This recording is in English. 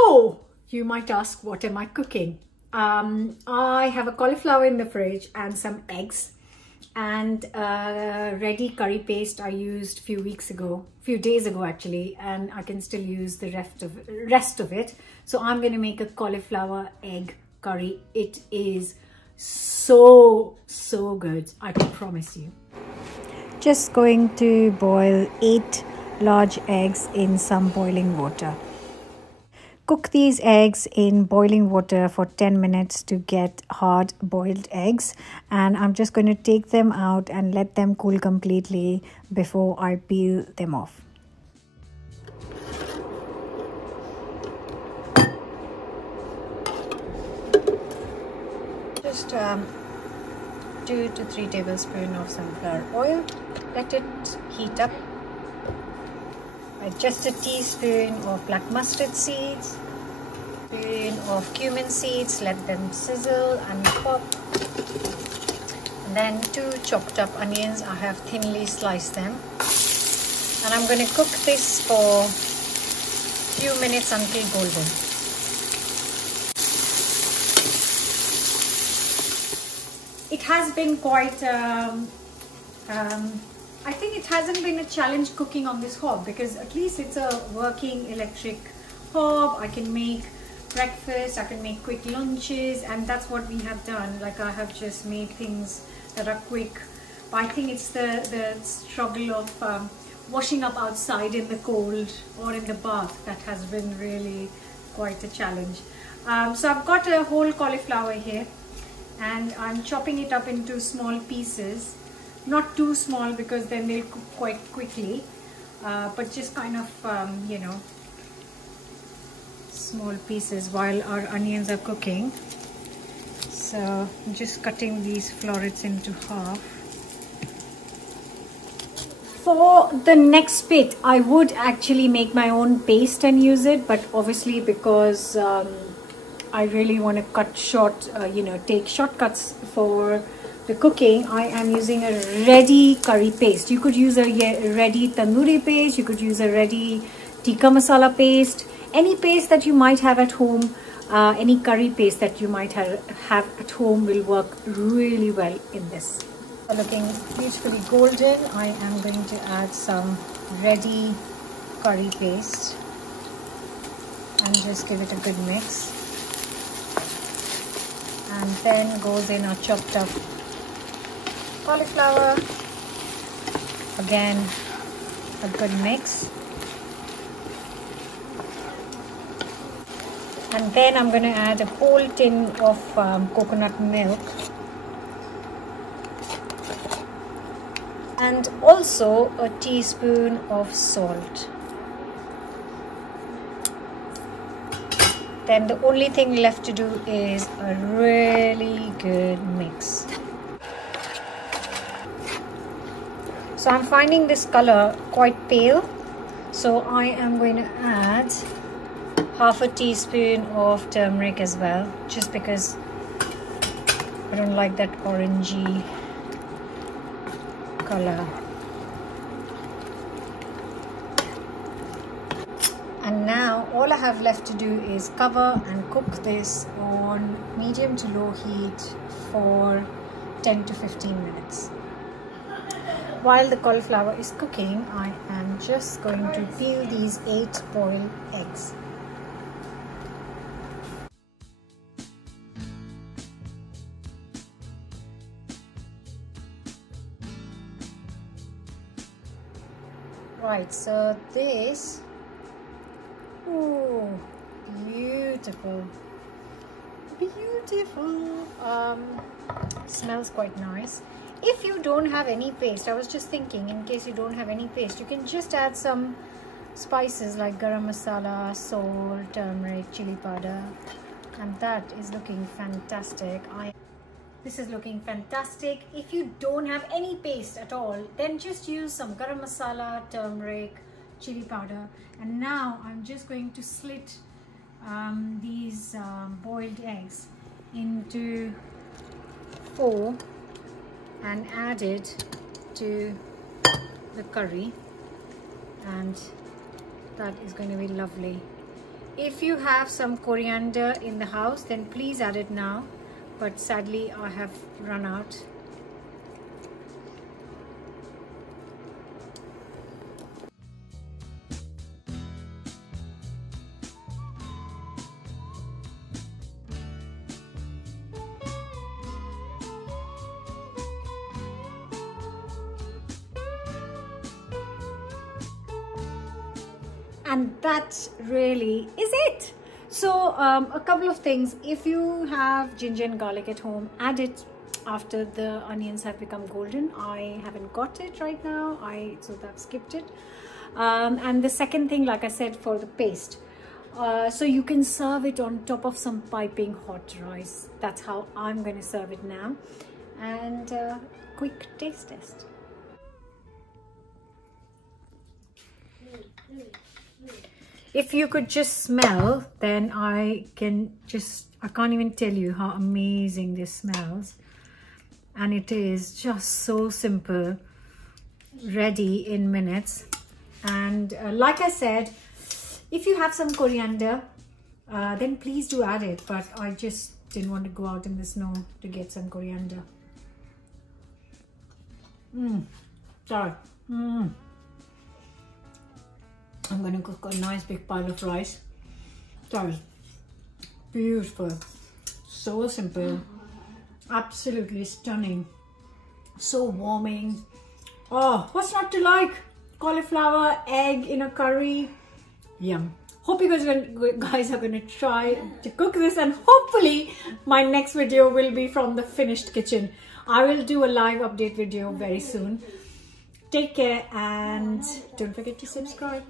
So you might ask, what am I cooking? I have a cauliflower in the fridge and some eggs and ready curry paste I used few days ago actually, and I can still use the rest of it. So I'm going to make a cauliflower egg curry. It is so good, I can promise you. Just going to boil 8 large eggs in some boiling water. Cook these eggs in boiling water for 10 minutes to get hard boiled eggs, and I'm just going to take them out and let them cool completely before I peel them off. Just 2 to 3 tablespoons of sunflower oil. Let it heat up. Just a teaspoon of black mustard seeds, spoon of cumin seeds, let them sizzle and pop. And then 2 chopped up onions, I have thinly sliced them. And I'm going to cook this for a few minutes until golden. It has been quite I think it hasn't been a challenge cooking on this hob, because at least it's a working electric hob. I can make breakfast, I can make quick lunches, and that's what we have done. Like, I have just made things that are quick. But I think it's the struggle of washing up outside in the cold or in the bath that has been really quite a challenge. So I've got a whole cauliflower here and I'm chopping it up into small pieces. Not too small because then they'll cook quite quickly, but just kind of, you know, small pieces while our onions are cooking. So I'm just cutting these florets into half. For the next bit, I would actually make my own paste and use it, but obviously because I really want to cut short, you know, take shortcuts for the cooking, I am using a ready curry paste. You could use a ready tandoori paste, you could use a ready tikka masala paste, any paste that you might have at home, any curry paste that you might have at home will work really well in this. Looking beautifully golden, I am going to add some ready curry paste and just give it a good mix. And then goes in our chopped up cauliflower. Again, a good mix. And then I'm going to add a whole tin of coconut milk. And also a teaspoon of salt. Then the only thing left to do is a really good mix. So I'm finding this color quite pale, so I am going to add half a teaspoon of turmeric as well, just because I don't like that orangey color. And now all I have left to do is cover and cook this on medium to low heat for 10 to 15 minutes. While the cauliflower is cooking, I am just going to peel these 8 boiled eggs. Right, so this, oh, beautiful, smells quite nice. If you don't have any paste, I was just thinking, in case you don't have any paste, you can just add some spices like garam masala, salt, turmeric, chili powder, and that is looking fantastic. This is looking fantastic. If you don't have any paste at all, then just use some garam masala, turmeric, chili powder. And now I'm just going to slit these boiled eggs into 4 and add it to the curry, and that is going to be lovely. If you have some coriander in the house, then please add it now, but sadly I have run out. And that really is it. So a couple of things. If you have ginger and garlic at home, add it after the onions have become golden. I haven't got it right now, so I've skipped it. And the second thing, like I said, for the paste, so you can serve it on top of some piping hot rice. That's how I'm going to serve it now. And quick taste test. If you could just smell, then I can't even tell you how amazing this smells. And it is just so simple, ready in minutes. And like I said, if you have some coriander, then please do add it. But I just didn't want to go out in the snow to get some coriander. Sorry. I'm going to cook a nice big pile of rice. Sorry. Beautiful. So simple. Absolutely stunning. So warming. Oh, what's not to like? Cauliflower egg in a curry. Yum. Hope you guys are going to try to cook this, and hopefully my next video will be from the finished kitchen. I will do a live update video very soon. Take care and don't forget to subscribe.